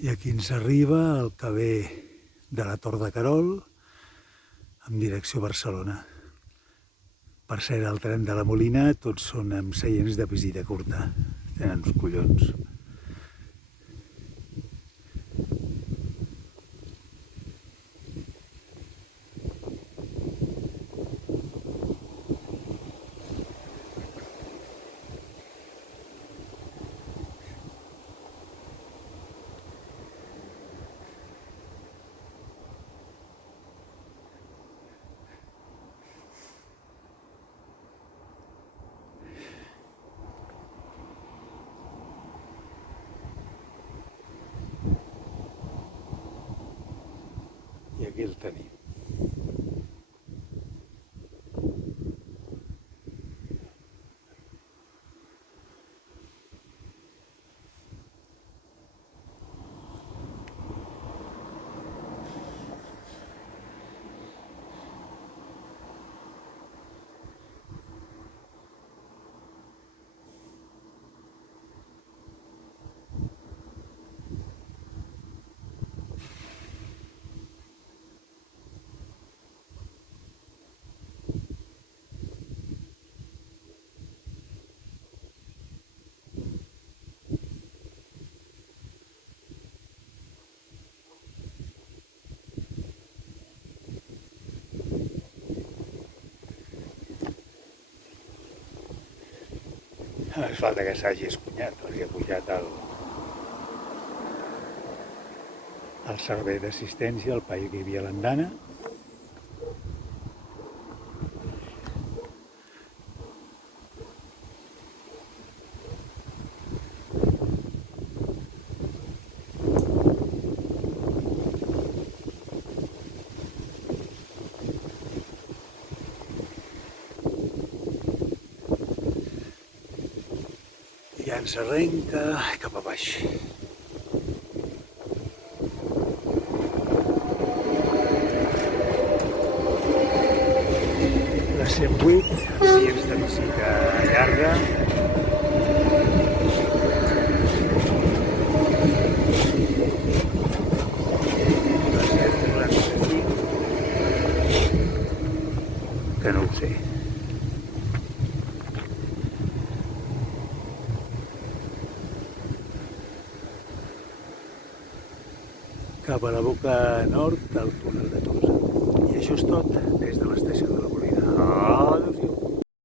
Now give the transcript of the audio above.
I aquí ens arriba el que ve de la Tor de Querol en direcció a Barcelona. Per cert, el tren de la Molina tots són amb seients de visita curta. Tenen uns collons. I aquí el tenim. Només falta que s'hagi escunyat, perquè ha pujat el servei d'assistència, el paio que hi havia a l'andana. I ja ens arrenca cap a baix. La 108, dies de visita llarga. La 195, que no ho sé. Cap a la boca nord del túnel de Tosa. I això és tot des de l'estació de la Molina.